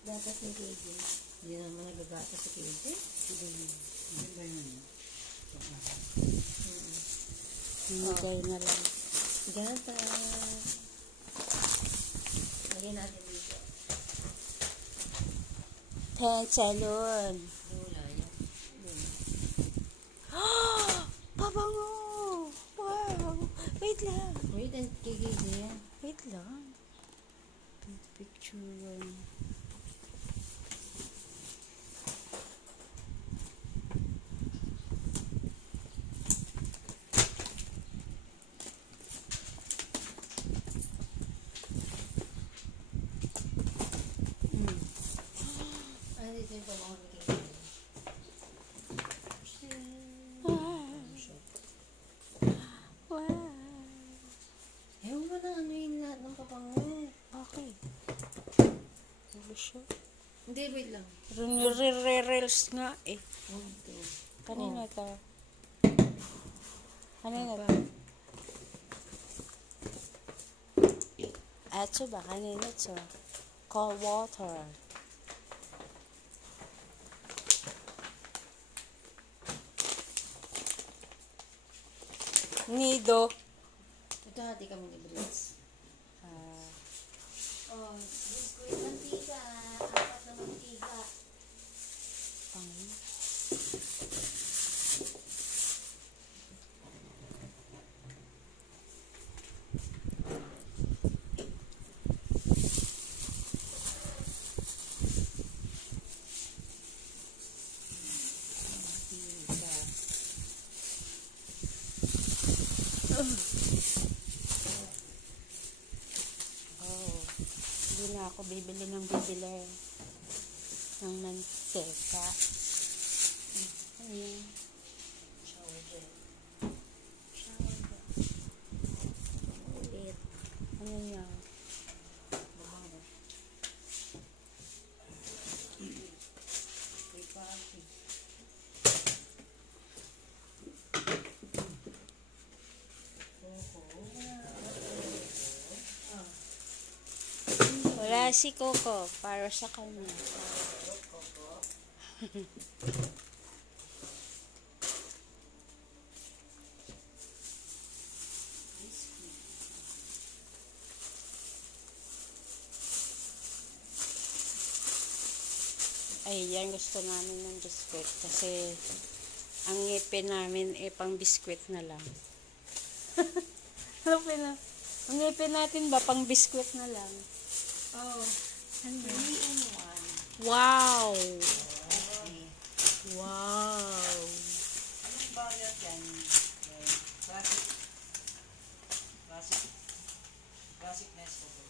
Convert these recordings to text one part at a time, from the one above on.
Gatas ni KJ. Hindi naman nagagatas si KJ. Hindi ba yun? Hinigay na lang. Gatas. Lagyan natin dito. Penchalon. Wala yan. Pabango! Wow! Wait lang. Wait, and KJ yan. Wait lang. Picture. Ano dito yung pabango ni KJ? Wow! Ewan mo na ano yung lahat ng pabango. Okay. Ano siya? Hindi, wait lang. Re-reels nga eh. Ito. Kanina ka. Kanina Apa? ka. Eto ba? Kanina to. Cold water. Nido. Ito hati kami ni Brits. Ah, Oh, biskuit mantika. 4 na mantika. pang. Oh, hindi na ako bibili ng mantika. Ano yun? Shower gel. Ulit. Ano niya? Babango. May party. Wala si Coco para sa kanya. Ay, yan gusto namin ng biskwit kasi ang ngipin namin pang biskwit na lang. Ang ngipin natin ba pang biskwit na lang? Oh, Ano? 3-in-1. Wow! Wow! Anong variant yan? Classic. Classic. Classic Nescafe.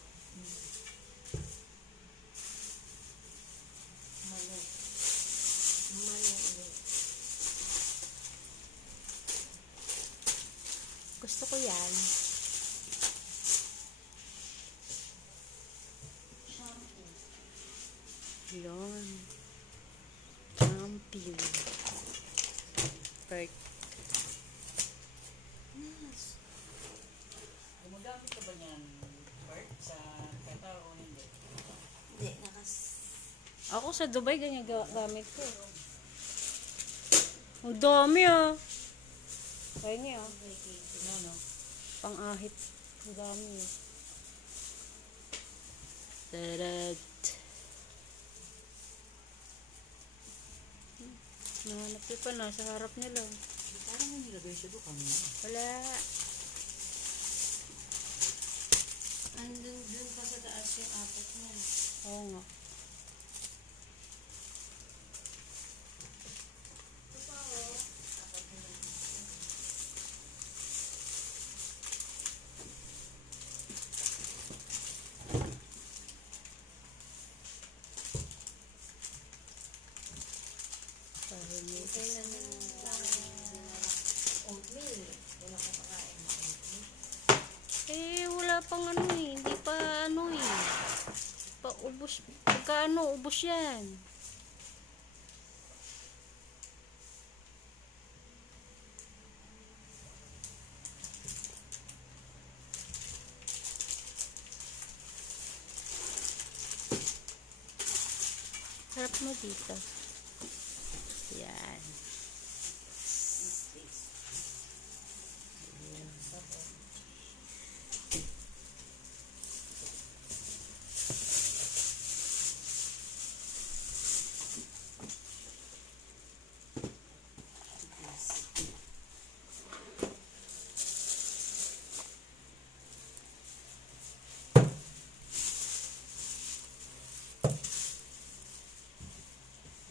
Malo. Malo ulit. Gusto ko yan. Shampoo. Yun. Champion. Perfect. Yes. Gumagamit ka ba niyan, Bert, sa Qatar o hindi? Hindi, Ako sa Dubai, ganyan gamit ko. Ang dami ah. Kaya niya ah. No. Pang-ahit. Ang dami eh. Tarad. Nahanap ko pa na sa harap nila. Parang may nilagay siya doon kanina. Wala. andun dun pa sa taas yung 4 mo. Oo nga. Kailan na oatmeal. Wala ko kakain ng oatmeal. Wala pang ano eh. Hindi pa ano eh. Pa ubos. Pagka ano, ubos yan. Harap mo dito. Yan.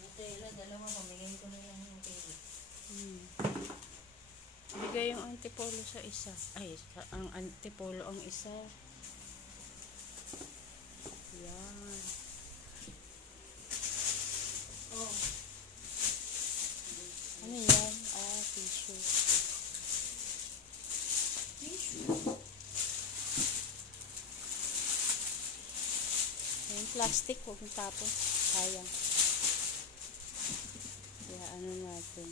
Nutella, dalawa, pamigay ko na lang yung tela. Bigay yung antipolo sa isa. Ay, ang antipolo ang isa. Yan. Oh. Ano yan? Ah, tissue. Yung plastic, huwag mong tapon. Sayang. Kaya ano natin.